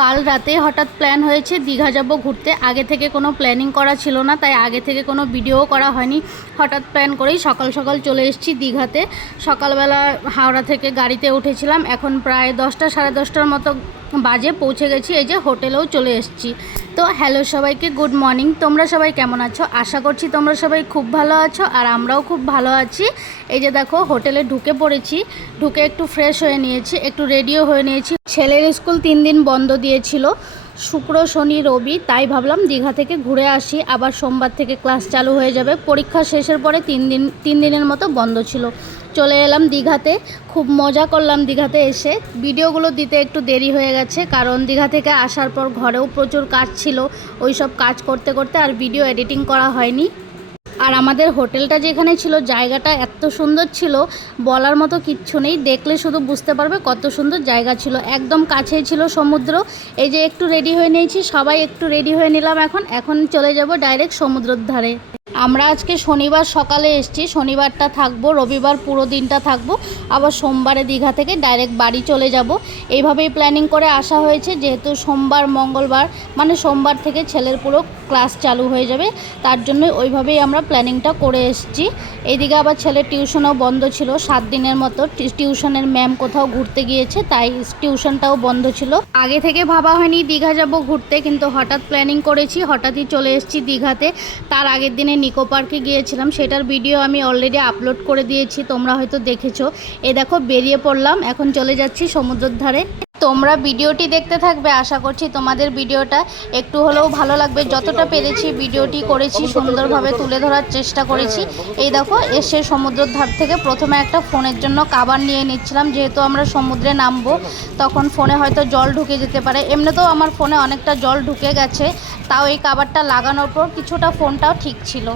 কাল রাতে হঠাৎ প্ল্যান হয়েছে, দীঘা যাব ঘুরতে। আগে থেকে কোনো প্ল্যানিং করা ছিল না, তাই আগে থেকে কোনো ভিডিও করা হয়নি। হঠাৎ প্ল্যান করেই সকাল সকাল চলে এসেছি দীঘাতে। সকালবেলা হাওড়া থেকে গাড়িতে উঠেছিলাম। এখন প্রায় দশটা, সাড়ে দশটার মতো বাজে, পৌঁছে গেছি। এই যে হোটেলেও চলে এসেছি। তো হ্যালো সবাইকে গুড মর্নিং তোমরা সবাই কেমন আছো? আশা করছি তোমরা সবাই খুব ভালো আছো আর আমরাও খুব ভালো আছি। এই যে দেখো, হোটেলে ঢুকে পড়েছি। ঢুকে একটু ফ্রেশ হয়ে নিয়েছি, একটু রেডিও হয়ে নিয়েছি। ছেলের স্কুল তিন দিন বন্ধ দিয়েছিল। শুক্র, শনি, রবি, তাই ভাবলাম দীঘা থেকে ঘুরে আসি। আবার সোমবার থেকে ক্লাস চালু হয়ে যাবে। পরীক্ষা শেষের পরে তিন দিন, তিন দিনের মতো বন্ধ ছিল। চলে এলাম দীঘাতে। খুব মজা করলাম দীঘাতে এসে। ভিডিওগুলো দিতে একটু দেরি হয়ে গেছে, কারণ দীঘা থেকে আসার পর ঘরেও প্রচুর কাজ ছিল। ওই সব কাজ করতে করতে আর ভিডিও এডিটিং করা হয়নি। আর আমাদের হোটেলটা যেখানে ছিল, জায়গাটা এত সুন্দর ছিল, বলার মতো কিচ্ছু নেই। দেখলে শুধু বুঝতে পারবে কত সুন্দর জায়গা ছিল। একদম কাছেই ছিল সমুদ্র। এই যে একটু রেডি হয়ে নিয়েছি, সবাই একটু রেডি হয়ে নিলাম এখন। এখন চলে যাব ডাইরেক্ট সমুদ্রের ধারে। আমরা আজকে শনিবার সকালে এসেছি। শনিবারটা থাকব, রবিবার পুরো দিনটা থাকব। আবার সোমবারে দীঘা থেকে ডাইরেক্ট বাড়ি চলে যাব। এইভাবেই প্ল্যানিং করে আসা হয়েছে। যেহেতু সোমবার, মঙ্গলবার মানে সোমবার থেকে ছেলের পুরো ক্লাস চালু হয়ে যাবে। তার জন্যই ওইভাবেই আমরা প্ল্যানিংটা করে এসেছি। এইদিকে আবার ছেলের টিউশনও বন্ধ ছিল, সাত দিনের মতো। টিউশনের ম্যাম কোথাও ঘুরতে গিয়েছে, তাই টিউশনটাও বন্ধ ছিল। আগে থেকে ভাবা হয়নি দীঘা যাব ঘুরতে, কিন্তু হঠাৎ প্ল্যানিং করেছি, হঠাৎই চলে এসেছি দীঘাতে। তার আগের দিনে নিকো পার্কে গিয়েছিলাম, সেটার ভিডিও আমি অলরেডি আপলোড করে দিয়েছি, তোমরা হয়তো দেখেছ। এ দেখো, বেরিয়ে পড়লাম, এখন চলে যাচ্ছি সমুদ্রের ধারে। তোমরা ভিডিওটি দেখতে থাকবে, আশা করছি তোমাদের ভিডিওটা একটু হলেও ভালো লাগবে। যতটা পেরেছি ভিডিওটি করেছি, সুন্দরভাবে তুলে ধরার চেষ্টা করেছি। এই দেখো, এসে সমুদ্রের ধার থেকে প্রথমে একটা ফোনের জন্য কাবার নিয়ে নিচ্ছিলাম। যেহেতু আমরা সমুদ্রে নামবো, তখন ফোনে হয়তো জল ঢুকে যেতে পারে। এমনিতেও আমার ফোনে অনেকটা জল ঢুকে গেছে, তাও এই কাবারটা লাগানোর পর কিছুটা ফোনটাও ঠিক ছিল।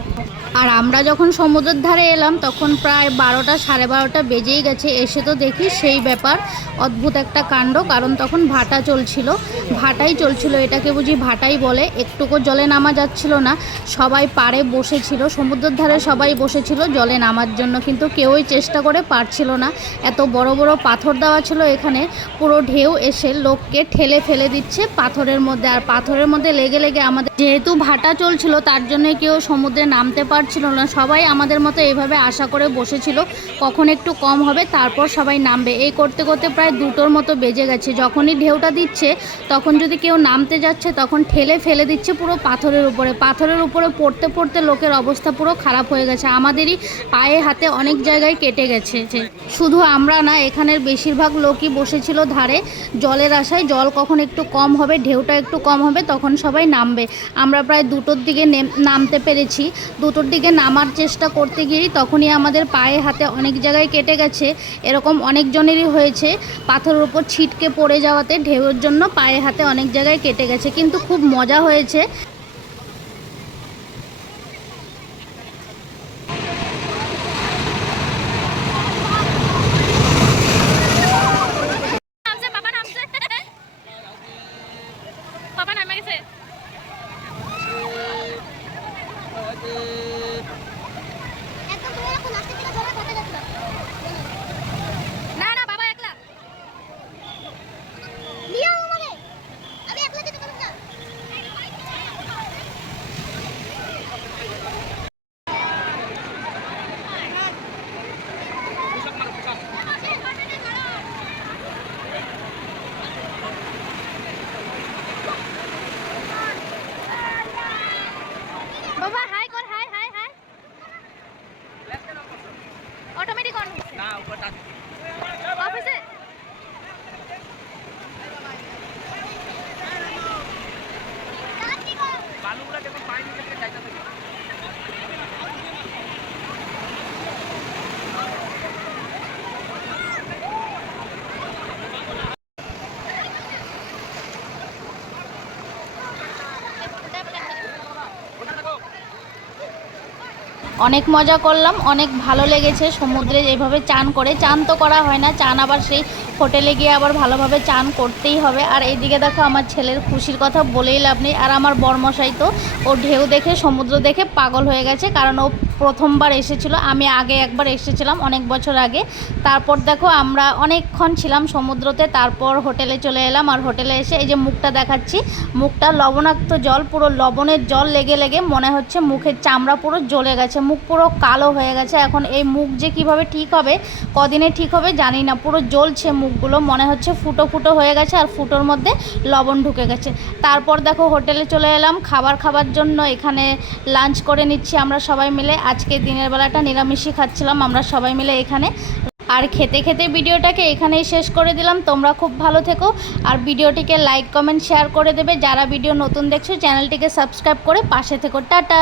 আর আমরা যখন সমুদ্রের ধারে এলাম, তখন প্রায় বারোটা সাড়ে বারোটা বেজেই গেছে। এসে তো দেখি সেই ব্যাপার, অদ্ভুত একটা কাণ্ড। কারণ তখন ভাটা চলছিল। ভাটাই চলছিল, এটাকে বুঝি ভাটাই বলে। একটুকু জলে নামা যাচ্ছিল না, সবাই পাড়ে বসেছিল, সমুদ্রের ধারে সবাই বসেছিল, জলে নামার জন্য কিন্তু কেউই চেষ্টা করে পারছিল না। এত বড় বড় পাথর দেওয়া ছিল এখানে, পুরো ঢেউ এসে লোককে ঠেলে ফেলে দিচ্ছে পাথরের মধ্যে। আর পাথরের মধ্যে লেগে লেগে আমাদের যেহেতু ভাটা চলছিল, তার জন্য কেউ সমুদ্রে নামতে পারছিল না। সবাই আমাদের মতো এভাবে আশা করে বসেছিল, কখন একটু কম হবে, তারপর সবাই নামবে। এই করতে করতে প্রায় দুটোর মতো বেজে গেছে যখনই ঢেউটা দিচ্ছে, তখন যদি কেউ নামতে যাচ্ছে, তখন ঠেলে ফেলে দিচ্ছে পুরো পাথরের উপরে। পাথরের উপরে পড়তে পড়তে লোকের অবস্থা পুরো খারাপ হয়ে গেছে। আমাদেরই পায়ে হাতে অনেক জায়গায় কেটে গেছে। শুধু আমরা না, এখানের বেশিরভাগ লোকই বসেছিল ধারে। জলের আশায় জল কখন একটু কম হবে, ঢেউটা একটু কম হবে, তখন সবাই নামবে। আমরা প্রায় দুটোর দিকে নেম- নামতে পেরেছি। দুটোর দিকে নামার চেষ্টা করতে গিয়েই তখনই আমাদের পায়ে হাতে অনেক জায়গায় কেটে গেছে। এরকম অনেকজনেরই হয়েছে। পাথরের উপর ছিটকে পড়ে যাওয়াতে ঢেউয়ের জন্য পায়ে হাতে অনেক জায়গায় কেটে গেছে, কিন্তু খুব মজা হয়েছে। পাপা নামছে পাপা নামে গেছে না না বাবা একলা আমি একলা যেতে পারব না বাবা হাই কর হাই হাই হাই অটোমেটিক অন হচ্ছে না উপর টাচ অফ হয়েছে বালুগুলা দেখুন পানি নিচে থেকে যাইতে থাকে অনেক মজা করলাম, অনেক ভালো লেগেছে। সমুদ্রে এভাবে চান করে, চান তো করা হয় না, চান আবার সেই হোটেলে গিয়ে আবার ভালোভাবে চান করতেই হবে। আর এইদিকে দেখো আমার ছেলের খুশির কথা বলেই লাভ নেই। আর আমার বরমশাই তো, ও ঢেউ দেখে, সমুদ্র দেখে পাগল হয়ে গেছে। কারণ ও প্রথমবার এসেছিল, আমি আগে একবার এসেছিলাম অনেক বছর আগে। তারপর দেখো আমরা অনেকক্ষণ ছিলাম সমুদ্রতে, তারপর হোটেলে চলে এলাম। আর হোটেলে এসে এই যে মুখটা দেখাচ্ছি, মুখটা লবণাক্ত জল, পুরো লবণের জল লেগে লেগে মনে হচ্ছে মুখের চামড়া পুরো জ্বলে গেছে। মুখ পুরো কালো হয়ে গেছে। এখন এই মুখ যে কীভাবে ঠিক হবে, কদিনে ঠিক হবে জানি না। পুরো জ্বলছে মুখগুলো মনে হচ্ছে ফুটো ফুটো হয়ে গেছে আর ফুটোর মধ্যে লবণ ঢুকে গেছে। তারপর দেখো হোটেলে চলে এলাম, খাবার খাবার জন্য এখানে লাঞ্চ করে নিচ্ছি আমরা সবাই মিলে। আজকে দিনের বেলাটা নিরামিষই খাচ্ছিলাম আমরা সবাই মিলে এখানে। আর খেতে খেতে ভিডিওটাকে এখানেই শেষ করে দিলাম। তোমরা খুব ভালো থেকো আর ভিডিওটিকে লাইক কমেন্ট শেয়ার করে দেবে। যারা ভিডিও নতুন দেখছ, চ্যানেলটিকে সাবস্ক্রাইব করে পাশে থেকো। টাটা!